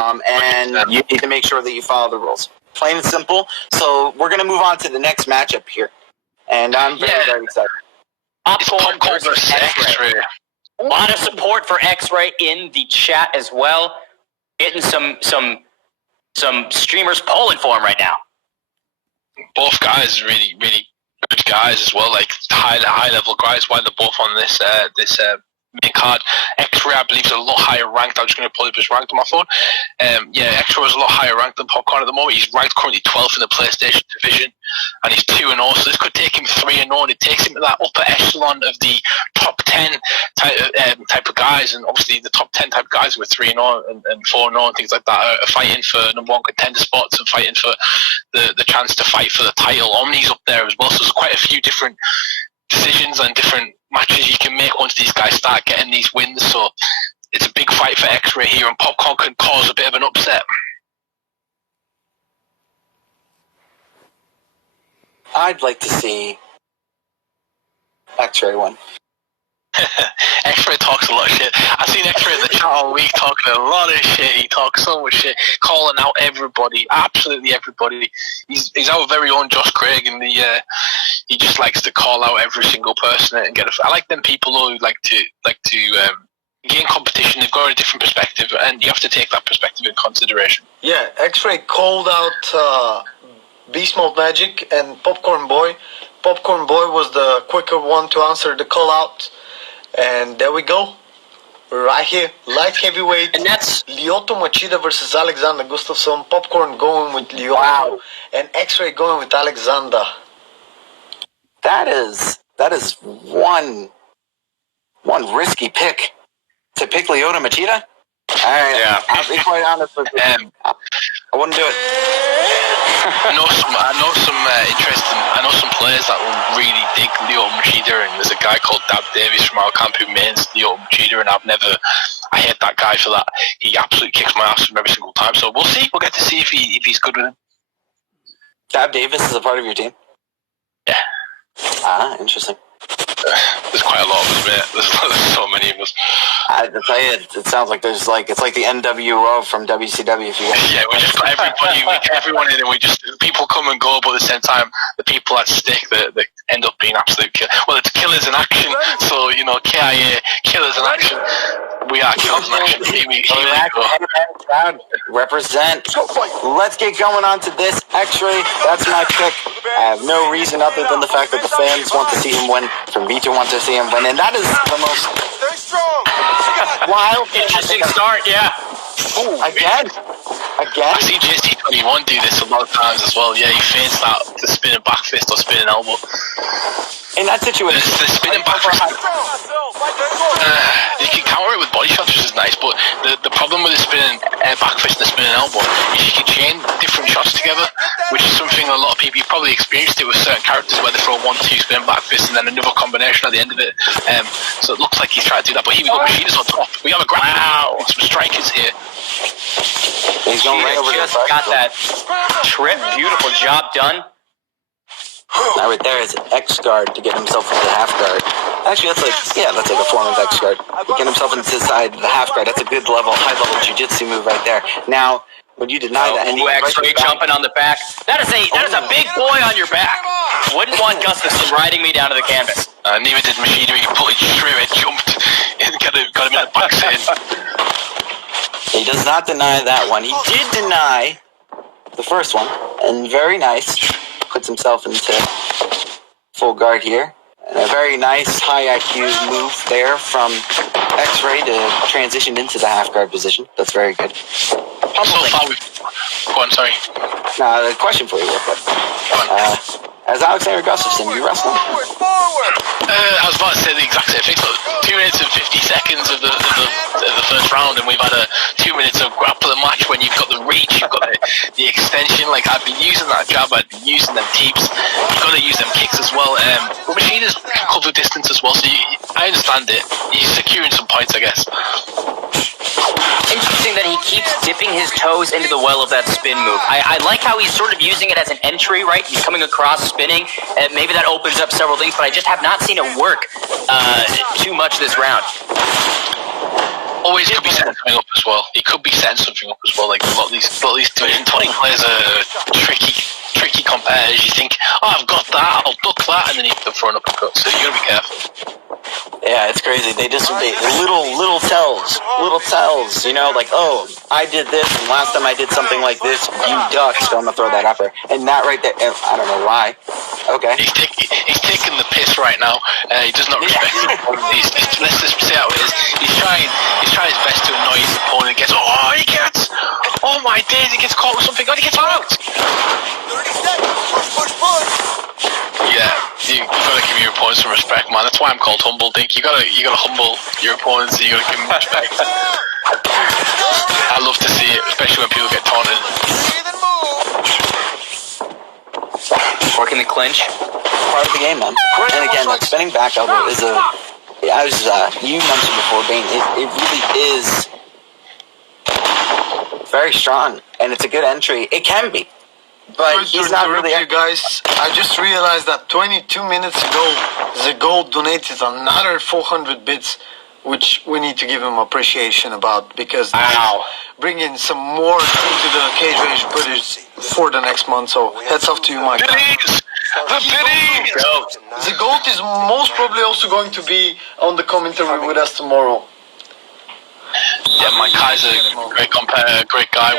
and you need to make sure that you follow the rules. Plain and simple. So we're going to move on to the next matchup here, and I'm very excited. Popcorn versus X-Ray. A lot of support for X-Ray in the chat as well. Getting some streamers polling for him right now. Both guys really good guys as well, like high level guys. While they're both on this main card. X-Ray, I believe, is a lot higher ranked. I'm just going to pull up his rank on my phone. X-Ray is a lot higher ranked than Popcorn at the moment. He's ranked currently 12th in the PlayStation division, and he's 2-0. So this could take him 3-0, and it takes him to that upper echelon of the top 10 type of guys. And obviously, the top 10 type of guys with 3-0 and 4-0 and things like that are fighting for number one contender spots and fighting for the chance to fight for the title. Omni's up there as well. So there's quite a few different decisions and different matches you can make once these guys start getting these wins. So it's a big fight for X-Ray here, and Popcorn can cause a bit of an upset. I'd like to see X-Ray win. X-Ray talks a lot of shit. I've seen X-Ray in the chat all week talking a lot of shit. He talks so much shit, calling out everybody, absolutely everybody. He's our very own Josh Craig, and he just likes to call out every single person and get. I like them people who like to gain competition. They've got a different perspective, and you have to take that perspective in consideration. Yeah, X-Ray called out Beast Mode Magic and Popcorn Boy. Popcorn Boy was the quicker one to answer the call out. And there we go. Right here. Light heavyweight. And that's Lyoto Machida versus Alexander Gustafsson. Popcorn going with Lyoto. Wow. And X-Ray going with Alexander. That is one risky pick. To pick Lyoto Machida? I'll be quite honest with you. I wouldn't do it. I know some players that will really dig Lyoto Machida, and there's a guy called Dab Davies from our camp who mains Lyoto Machida, and I hate that guy for that. He absolutely kicks my ass from every single time. So we'll see. We'll get to see if he's good with him. Dab Davis is a part of your team? Yeah. Ah, interesting. There's quite a lot of us, mate. There's so many of us. I tell you, it sounds like it's like the NWO from WCW. If you guys we just got everybody, we get everyone in, and we just people come and go, but at the same time, the people that stick, that end up being absolute killers. Well, it's killers in action, so KIA, killers in action. We are killers in action. Here we go. Represent. Let's get going on to this. X-Ray, that's my pick. I have no reason other than the fact that the fans want to see him win, for me to want to see him win, and that is the most wild, interesting start, yeah. Ooh, again. I see JC21 do this a lot of times as well. Yeah, he feints the spinning back fist or spinning elbow. In that situation, the spinning back fist, you can counter it with body shots, which is nice, but the problem with the spinning back fist and the spinning elbow is you can chain different shots together, which is something a lot of people, you've probably experienced it with certain characters where they throw 1-2 spinning back fist and then another combination at the end of it. So it looks like he's trying to do that, but here we go, Machida's on top. We have a grapple and some strikers here. He's going right over just got that trip. Beautiful job done. Now right there is X guard to get himself into the half guard. Actually, that's like a form of X guard. Get himself into the side of the half guard. That's a good high level jiu-jitsu move right there. Now, when you deny that, and you X-Ray jumping on the back. That is a big boy on your back. Wouldn't want Gustafsson riding me down to the canvas. Neither did Machida. He pulled through it, jumped, and got him in the back sitting. He does not deny that one. He did deny the first one, and very nice. Puts himself into full guard here. And a very nice high IQ move there from X-Ray to transition into the half guard position. That's very good. So far go on, sorry. Now, the question for you real quick. As Alexander Gustafsson, you wrestling? I was about to say the exact same thing. So 2 minutes and 50 seconds of the first round, and we've had 2 minutes of grappling match when you've got the reach, you've got the extension. Like, I've been using that jab, I've been using them teeps. You've got to use them kicks as well. But Machina's can cover distance as well, so I understand it. He's securing some points, I guess. Interesting that he keeps dipping his toes into the well of that spin move. I like how he's sort of using it as an entry, right? He's coming across, spinning, and maybe that opens up several things, but I just have not seen it work too much this round. Always could be setting something up as well. He could be setting something up as well. Like a lot of these Division 20 players are tricky competitors. You think, oh, I've got that, I'll duck that, and then you can throw an uppercut. So you gotta be careful. Yeah, it's crazy. They little tells, you know, like, oh, I did this, and last time I did something like this, you ducked, so I'm gonna throw that upper. And that right there, I don't know why. Okay. He's taking the piss right now. He does not respect his opponent. Let's just say how it is. He's trying his best to annoy his opponent. He gets, oh my days, he gets caught with something. Oh, he gets out. 30 seconds. Push. Yeah, you gotta give your opponents some respect, man. That's why I'm called Humble Dink. You gotta humble your opponents. You gotta give them respect. I love to see it, especially when people get taunted. Working the clinch. Part of the game, man. And again, that spinning back elbow is you mentioned before, Bane, it really is very strong, and it's a good entry. It can be. But he's not really... You guys, I just realized that 22 minutes ago, the Gold donated another 400 bits, which we need to give him appreciation about, because bringing some more into the Cagerage footage for the next month. So heads off to you, Mike. The Gold is most probably also going to be on the commentary with us tomorrow. Yeah, Mike Kaiser, great competitor, great guy,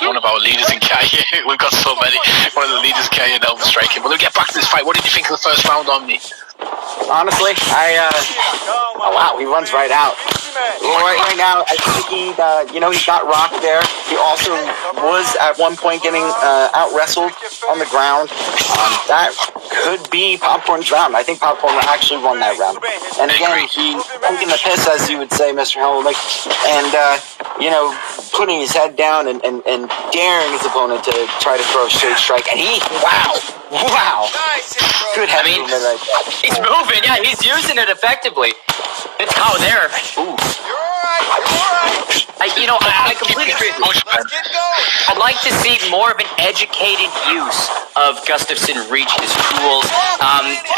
one of our leaders in KA. We've got so many. One of the leaders in KA and Elvis striking. But we'll get back to this fight. What did you think of the first round, Omni? Honestly, oh wow, he runs right out. Right now, I think he got rocked there. He also was at one point getting out wrestled on the ground. That could be Popcorn's round. I think Popcorn actually won that round. And again, he taking the piss, as you would say, Mr. Helmick, and putting his head down and daring his opponent to try to throw a straight strike. And wow, good head movement right there. He's moving, yeah, he's using it effectively. It's there. Ooh. I completely agree. I'd like to see more of an educated use of Gustafsson reach, his tools.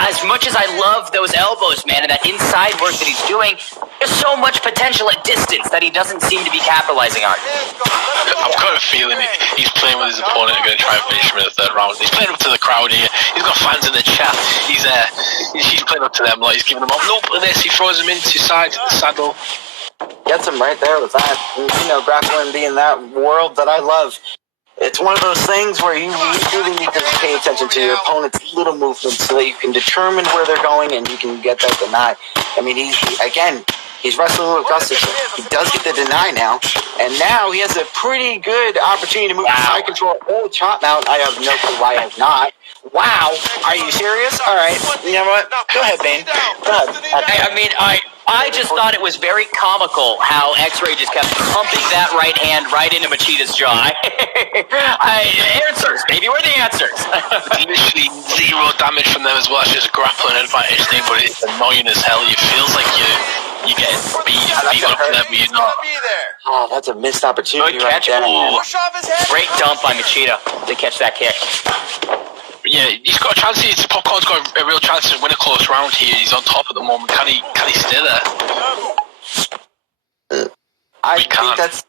As much as I love those elbows, man, and that inside work that he's doing, there's so much potential at distance that he doesn't seem to be capitalizing on. I've got a feeling he's playing with his opponent and going to try and finish him in the third round. He's playing up to the crowd here. He's got fans in the chat. He's playing up to them, like he's giving them a look at this. He throws him into side to the saddle. Gets him right there with that. Grappling being that world that I love. It's one of those things where you really need to pay attention to your opponent's little movements so that you can determine where they're going and you can get that deny. I mean, he's wrestling with Gustafsson. He does get the deny now, and now he has a pretty good opportunity to move to side control. Oh, chop mount. I have no clue why I have not. Wow. Are you serious? All right. You know what? Go ahead, Bane. Go ahead. I just thought it was very comical how X-Ray just kept pumping that right hand right into Machida's jaw. Answers, baby, where are the answers? Literally zero damage from them as well. It's just a grappling advantage thing, but it's annoying as hell. It feels like you get beat up for them, you're not. Oh, that's a missed opportunity Good catch. right there. Great dump by Machida to catch that kick. Yeah, he's got a chance here. Popcorn's got a real chance to win a close round here. He's on top at the moment. Can he stay there? I think that's...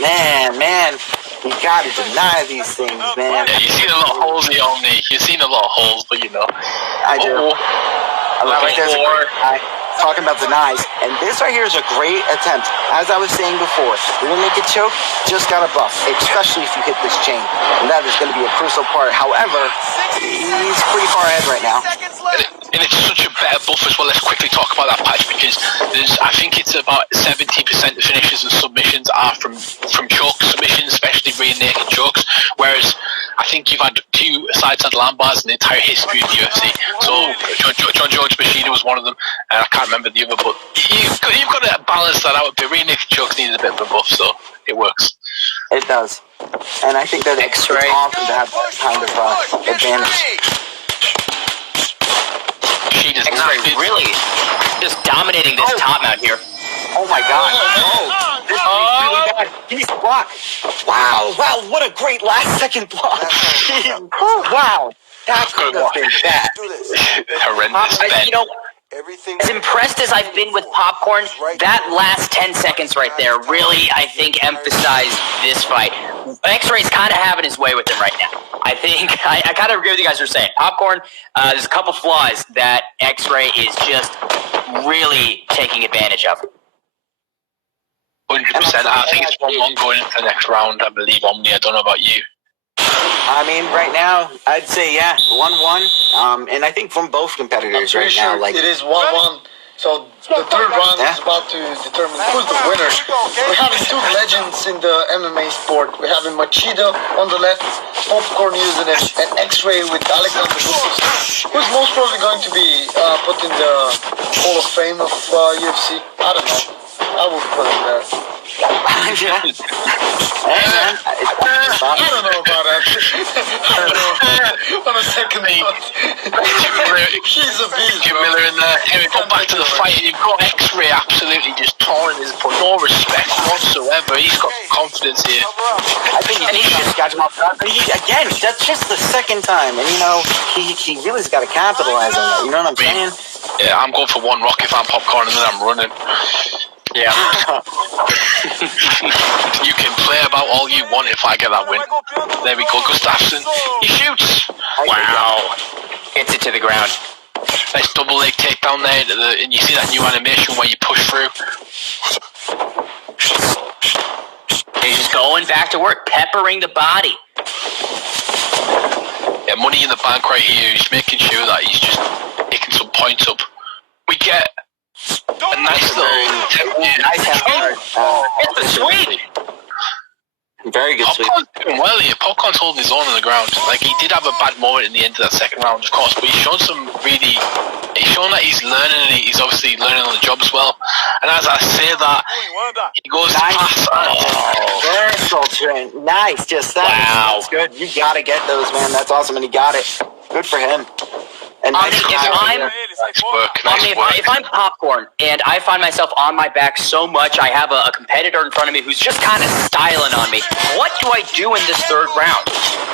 Man, you gotta deny these things, man. Yeah, you've seen a lot of holes in the Omni. You've seen a lot of holes, but I do. Talking about denies, and this right here is a great attempt. As I was saying before, rear naked choke just got a buff, especially if you hit this chain, and that is going to be a crucial part. However, he's pretty far ahead right now. And it's such a better buff as well. Let's quickly talk about that patch, because I think it's about 70% of finishes and submissions are from choke submissions, especially rear naked chokes, whereas I think you've had 2 side lamb bars in the entire history of the UFC. So John George Machida was one of them, and I can't remember the other, but you've got to balance that out. The rear naked chokes needed a bit of a buff, so it works. It does, and I think that it's awesome to have that kind of advantage. X-Ray really just dominating this top mount here. Oh my God! Oh, this is really bad. He's blocked. Wow! What a great last-second block! Wow, that could have been bad. Horrendous. Everything. As impressed as I've been with Popcorn, that last 10 seconds right there really, I think, emphasized this fight. X-Ray's kind of having his way with him right now. I think, I kind of agree with you guys are saying. Popcorn, there's a couple flaws that X-Ray is just really taking advantage of. 100%. I think it's 1-1 going into the next round, I believe, Omni. I don't know about you. I mean, right now, I'd say, 1-1. And I think from both competitors right now, sure it is 1-1. So the third round is about to determine who's the winner. We're having two legends in the MMA sport. We're having Machida on the left, Popcorn using it, and X-Ray with Alexander Vucic, who's most probably going to be put in the Hall of Fame of UFC. I don't know. I would put him there. Hey, man. I don't know about that. I don't know. On a second thought. He's a beast. Jim Miller in there. Here we go back to the fight. And you've got X-Ray absolutely just touring his for no respect whatsoever. He's got confidence here. I think he just got him off guard. But again, that's just the second time. And, you know, he really's got to capitalize on that. You know what I'm saying? Yeah, I'm going for one rock if I'm Popcorn and then I'm running. Yeah. You can play about all you want if I get that win. There we go, Gustafsson. He shoots. Wow. Hits it to the ground. Nice double leg takedown there, and you see that new animation where you push through. He's just going back to work, peppering the body. Yeah, money in the bank right here. He's making sure that he's just picking some points up. We get a nice little... Nice It's a sweep! Very good sweep. Popcorn's doing well here. Popcorn's holding his own on the ground. Like, he did have a bad moment in the end of that second round, of course, but he's shown some really... He's shown that he's learning, and he's obviously learning on the job as well. And as I say that, he goes to pass. Versatile, Trent. Nice, just that. Wow. That's good. You gotta get those, man. That's awesome, and he got it. Good for him. And if I'm Popcorn and I find myself on my back so much, I have a competitor in front of me who's just kind of styling on me. What do I do in this third round?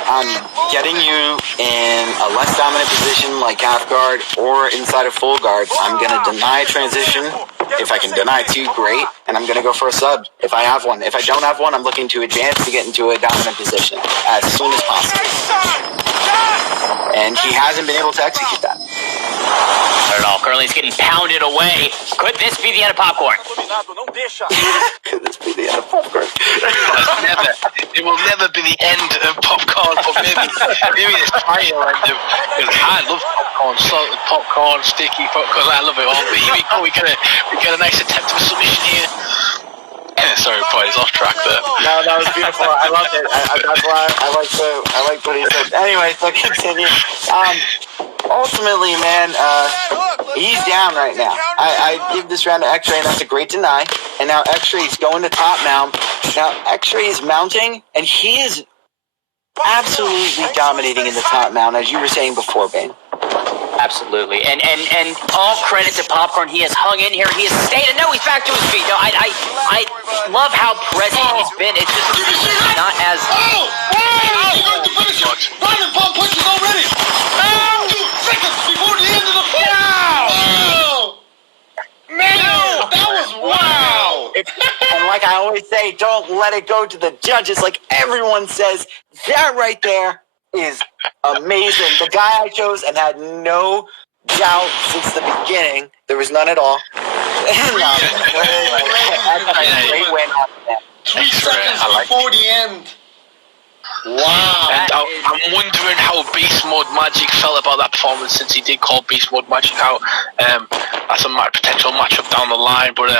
I'm getting you in a less dominant position like half guard or inside of full guard. I'm going to deny transition. If I can deny two, great. And I'm going to go for a sub if I have one. If I don't have one, I'm looking to advance to get into a dominant position as soon as possible. And he hasn't been able to execute that. Not at all. Currently, he's getting pounded away. Could this be the end of Popcorn? Could this be the end of Popcorn? It will never be the end of Popcorn, but maybe it's trying to end of... I love Popcorn, salted popcorn, sticky popcorn, I love it all. But here we go, we get a nice attempt of a submission here. Sorry, boys, off track there. No, that was beautiful. I loved it. That's why I like what he said. Anyway, so continue. Ultimately, man, he's down right now. I give this round to X-Ray, and that's a great deny. And now X-Ray's going to top mount. Now X-Ray is mounting, and he is absolutely dominating in the top mount, as you were saying before, Bane. Absolutely, and all credit to Popcorn. He has hung in here. He has stayed. No, he's back to his feet. No, I love how present he's been. It's just not as. Diamond Bomb punches already. 2 seconds before the end of the fight. Wow! Man, that was wow. And like I always say, don't let it go to the judges. Like everyone says, that right there is amazing. The guy I chose and had no doubt since the beginning, there was none at all. 3 seconds before the end. Wow. And I'm wondering how Beast Mode Magic felt about that performance, since he did call Beast Mode Magic out as a potential matchup down the line. But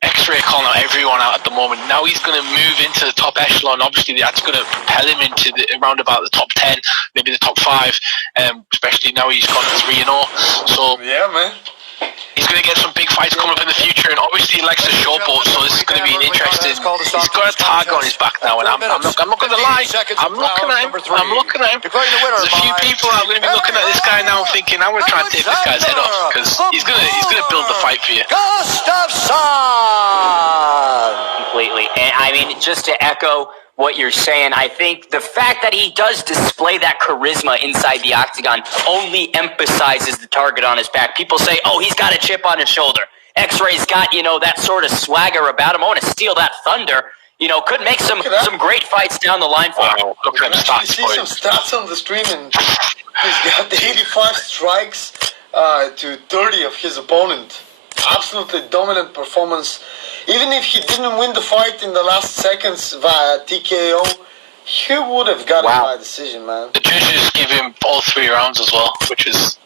X-Ray calling out everyone out at the moment. Now he's going to move into the top echelon. Obviously, that's going to propel him into around about the top 10, maybe the top 5, especially now he's gone 3-0. So yeah, man. He's going to get some big fights coming up in the future, and obviously he likes the showboat, so this is going to be an interesting... He's got a target on his back now, and I'm not going to lie. I'm looking at him. There's a few people that are going to be looking at this guy now thinking, I'm going to try and take this guy's head off, because he's going to build the fight for you. Gustafsson! Completely. And I mean, just to echo what you're saying. I think the fact that he does display that charisma inside the octagon only emphasizes the target on his back. People say, oh, he's got a chip on his shoulder. X-Ray's got, that sort of swagger about him. I want to steal that thunder. Could make some great fights down the line for him. Wow, look at them I stats, see some boys. stats on the stream, and he's got 85 strikes to 30 of his opponent. Absolutely dominant performance. Even if he didn't win the fight in the last seconds via TKO, he would have got it by decision, man. The judges give him all 3 rounds as well, which is